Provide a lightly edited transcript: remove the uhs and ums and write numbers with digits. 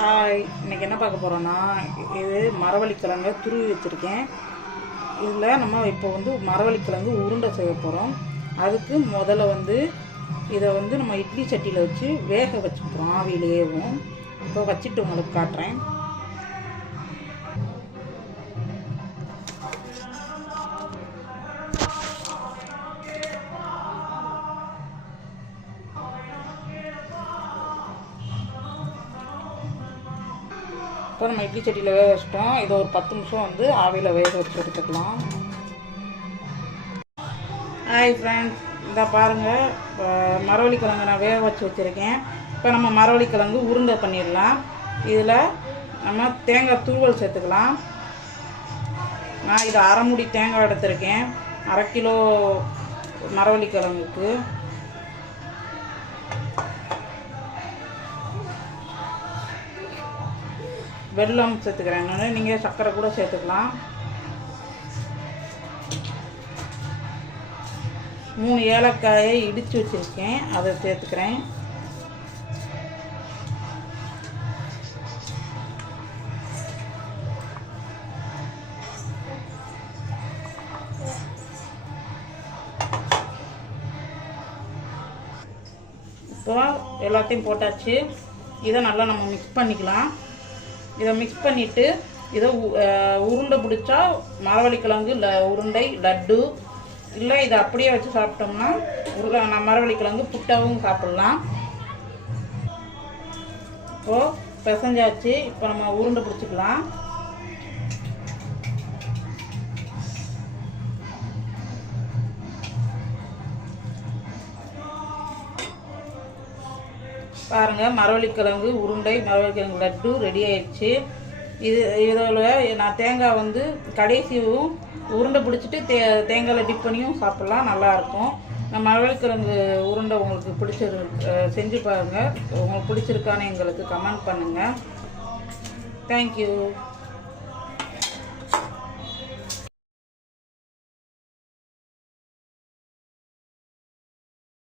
இன்றைக்கி என்ன பார்க்க போகிறோன்னா, இது மரவள்ளிக்கிழங்க துருவி வச்சுருக்கேன். இதில் நம்ம இப்போ மரவள்ளிக்கிழங்கு உருண்டை செய்ய போகிறோம். அதுக்கு முதல்ல இதை நம்ம இட்லி சட்டியில் வச்சு வேக வச்சுக்கிறோம் ஆவியிலேயும். இப்போ வச்சுட்டு உங்களுக்கு காட்டுறேன். இப்போ நம்ம இட்லி சட்டியில் வேக வச்சிட்டோம். இதை ஒரு 10 நிமிஷம் ஆவியில் வேக வச்சு எடுத்துக்கலாம். ஹாய் ஃப்ரெண்ட்ஸ், இதை பாருங்கள், மரவள்ளிக்கிழங்கு நான் வேக வச்சு வச்சுருக்கேன். இப்போ நம்ம மரவள்ளிக்கிழங்கு உருண்டை பண்ணிடலாம். இதில் நம்ம தேங்காய் துருவல் சேர்த்துக்கலாம். நான் இதை அரை மூடி தேங்காய் எடுத்துருக்கேன் 1/2 கிலோ மரவள்ளிக்கிழங்குக்கு. வெல்லம் சேர்த்துக்கிறேன். நீங்கள் சர்க்கரை கூட சேர்த்துக்கலாம். 3 ஏலக்காயை இடித்து வச்சுருக்கேன், அதை சேர்த்துக்கிறேன். இப்போ எல்லாத்தையும் போட்டாச்சு. இதை நல்லா நம்ம மிக்ஸ் பண்ணிக்கலாம். இதை மிக்ஸ் பண்ணிவிட்டு இதை உருண்டை பிடிச்சா மரவள்ளிக்கிழங்கு உருண்டை லட்டு, இல்லை இதை அப்படியே வச்சு சாப்பிட்டோம்னா மரவள்ளிக்கிழங்கு புட்டாவும் சாப்பிட்லாம். இப்போது பிசைஞ்சாச்சு. இப்போ நம்ம உருண்டை பிடிச்சிக்கலாம். பாருங்கள், மரவள்ளிக்கிழங்கு உருண்டை மரவள்ளிக்கிழங்கு லட்டு ரெடி ஆயிடுச்சு. இதில் நான் தேங்காய் கடைசியும் உருண்டை பிடிச்சிட்டு தேங்காயில் டிப் பண்ணியும் சாப்பிட்லாம், நல்லாயிருக்கும். நான் மரவள்ளிக்கிழங்கு உருண்டை உங்களுக்கு செஞ்சு பாருங்கள். உங்களுக்கு பிடிச்சிருக்கான்னு எங்களுக்கு கமெண்ட் பண்ணுங்கள். தேங்க்யூ.